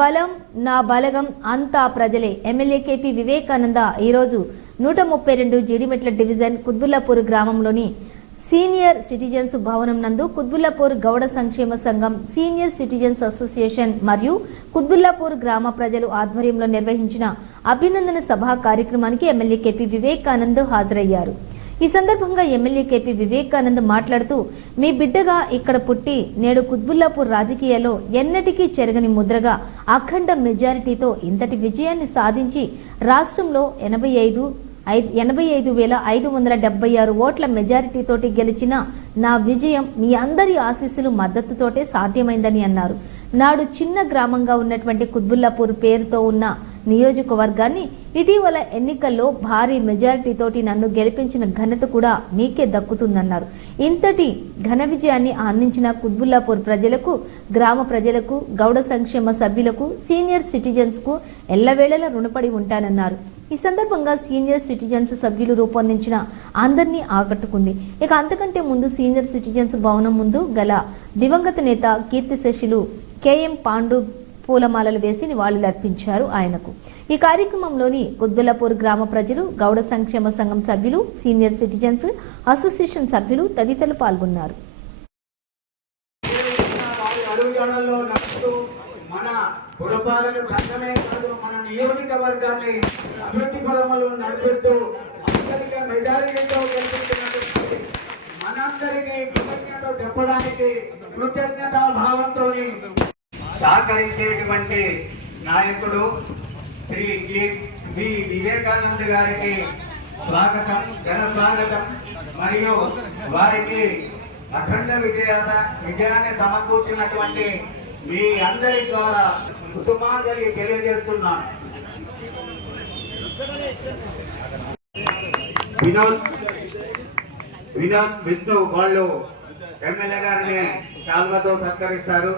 బలం నా బలగం అంతా ప్రజలే. ఎమ్మెల్యే కేపీ వివేకానంద ఈరోజు 132 జీడిమెట్ల డివిజన్ కుత్బుల్లాపూర్ గ్రామంలోని సీనియర్ సిటిజన్స్ భవనం నందు కుత్బుల్లాపూర్ గౌడ సంక్షేమ సంఘం, సీనియర్ సిటిజన్స్ అసోసియేషన్ మరియు కుత్బుల్లాపూర్ గ్రామ ప్రజలు ఆధ్వర్యంలో నిర్వహించిన అభినందన సభ కార్యక్రమానికి ఎమ్మెల్యే కేపీ వివేకానంద్ హాజరయ్యారు. ఈ సందర్భంగా ఎమ్మెల్యే కేపీ వివేకానంద్ మాట్లాడుతూ, మీ బిడ్డగా ఇక్కడ పుట్టి నేడు కుత్బుల్లాపూర్ రాజకీయాల్లో ఎన్నటికీ చెరగని ముద్రగా అఖండ మెజారిటీతో ఇంతటి విజయాన్ని సాధించి రాష్ట్రంలో 85,576 ఓట్ల మెజారిటీతోటి గెలిచిన నా విజయం మీ అందరి ఆశీస్సులు మద్దతుతోటే సాధ్యమైందని అన్నారు. నాడు చిన్న గ్రామంగా ఉన్నటువంటి కుత్బుల్లాపూర్ పేరుతో ఉన్న నియోజకవర్గాన్ని ఇటీవల ఎన్నికల్లో భారీ మెజారిటీతోటి నన్ను గెలిపించిన ఘనత కూడా మీకే దక్కుతుందన్నారు. ఇంతటి ఘన విజయాన్ని అందించిన కుత్బుల్లాపూర్ ప్రజలకు, గ్రామ ప్రజలకు, గౌడ సంక్షేమ సభ్యులకు, సీనియర్ సిటిజన్స్ కు ఎల్లవేళలా రుణపడి ఉంటానన్నారు. ఈ సందర్భంగా సీనియర్ సిటిజన్స్ సభ్యులు రూపొందించిన అందరినీ ఆకట్టుకుంది. ఇక అంతకంటే ముందు సీనియర్ సిటిజన్స్ భవనం ముందు గల దివంగత నేత కీర్తిశేషులు కేఎం పాండు పూలమాలలు వేసి నివాళులర్పించారు ఆయనకు. ఈ కార్యక్రమంలోని కుత్బుల్లాపూర్ గ్రామ ప్రజలు, గౌడ సంక్షేమ సంఘం సభ్యులు, సీనియర్ సిటిజన్స్ అసోసియేషన్ సభ్యులు తదితరులు పాల్గొన్నారు. మన పురపాలక సంఘమే కాదు, మన నియోజకవర్గాన్ని అభివృద్ధి పదములు నడిపిస్తూ అత్యధిక మెజారిటీతో గెలుపుతున్నటువంటి మనందరికీ కృతజ్ఞత తెప్పడానికి కృతజ్ఞతా భావంతో సహకరించేటువంటి నాయకుడు శ్రీ వి వివేకానంద్ గారికి స్వాగతం, ఘన స్వాగతం. మరియు వారికి అఖండ విజయాన్ని సమకూర్చినటువంటి మీ అందరి ద్వారా కుసుమాంజలి తెలియజేస్తున్నాను. వినోద్ విష్ణు వాళ్ళు ఎమ్మెల్యే గారిని శాల్వతో సత్కరిస్తారు.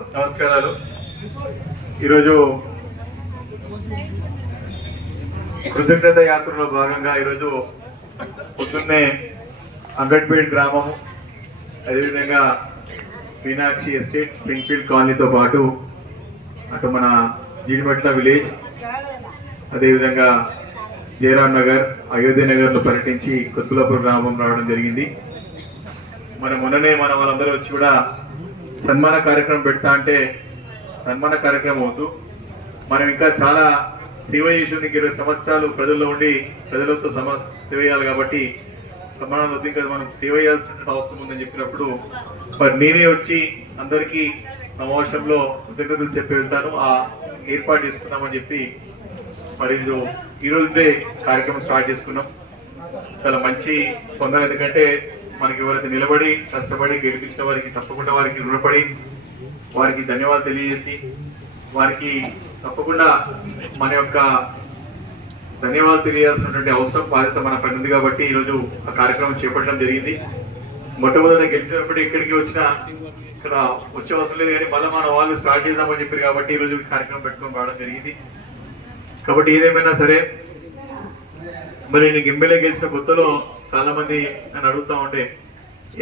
నమస్కారాలు. ఈరోజు కృతజ్ఞత యాత్రలో భాగంగా ఈరోజు పొద్దున్నే అంగడ్పేట్ గ్రామము, అదేవిధంగా మీనాక్షి ఎస్టేట్, స్ప్రింగ్ఫీల్డ్ కాలనీతో పాటు అటు మన జీడిమెట్ల విలేజ్, అదేవిధంగా జయరాం నగర్, అయోధ్య నగర్లో పర్యటించి కుత్బుల్లాపూర్ గ్రామం రావడం జరిగింది. మొన్ననే మన వాళ్ళందరూ వచ్చి కూడా సన్మాన కార్యక్రమం పెడతా అంటే సన్మాన కార్యక్రమం వద్దు, మనం ఇంకా చాలా సేవ చేసి 20 సంవత్సరాలు ప్రజల్లో ఉండి ప్రజలతో సేవ చేయాలి కాబట్టి సన్మానం వద్దు, ఇంకా మనం సేవ చేయాల్సిన అవసరం ఉందని చెప్పినప్పుడు మరి నేనే వచ్చి అందరికీ సమావేశంలో కృతజ్ఞతలు చెప్పి వెళ్తాను, ఆ ఏర్పాటు చేసుకున్నామని చెప్పి మరి ఈరోజే కార్యక్రమం స్టార్ట్ చేసుకున్నాం. చాలా మంచి స్పందన, ఎందుకంటే మనకి ఎవరైతే నిలబడి కష్టపడి గెలిపించిన వారికి తప్పకుండా వారికి రుణపడి వారికి ధన్యవాదాలు తెలియజేసి వారికి తప్పకుండా మన యొక్క ధన్యవాదాలు తెలియాల్సినటువంటి అవసరం, బాధ్యత మన పని ఉంది కాబట్టి ఈరోజు ఆ కార్యక్రమం చేపట్టడం జరిగింది. మొట్టమొదటి గెలిచినప్పుడు ఇక్కడికి వచ్చినా ఇక్కడ వచ్చే అవసరం లేదు, కానీ మళ్ళీ మన వాళ్ళు స్టార్ట్ చేద్దామని చెప్పారు కాబట్టి ఈరోజు కార్యక్రమం పెట్టుకొని రావడం జరిగింది. కాబట్టి ఏదేమైనా సరే, మరి నీకు ఎమ్మెల్యే గెలిచిన కొత్తలో చాలా మంది నన్ను అడుగుతా ఉంటే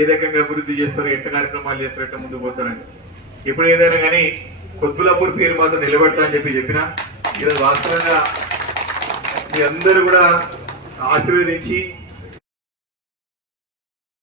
ఏ రకంగా అభివృద్ధి చేస్తారు, ఎట్లా కార్యక్రమాలు చేస్తారు, ఎట్లా ముందుకు పోతారని. ఇప్పుడు ఏదైనా కానీ కుత్బుల్లాపూర్ పేరు మాత్రం నిలబెడతా అని చెప్పిన ఈరోజు వాస్తవంగా మీ అందరూ కూడా ఆశీర్వదించి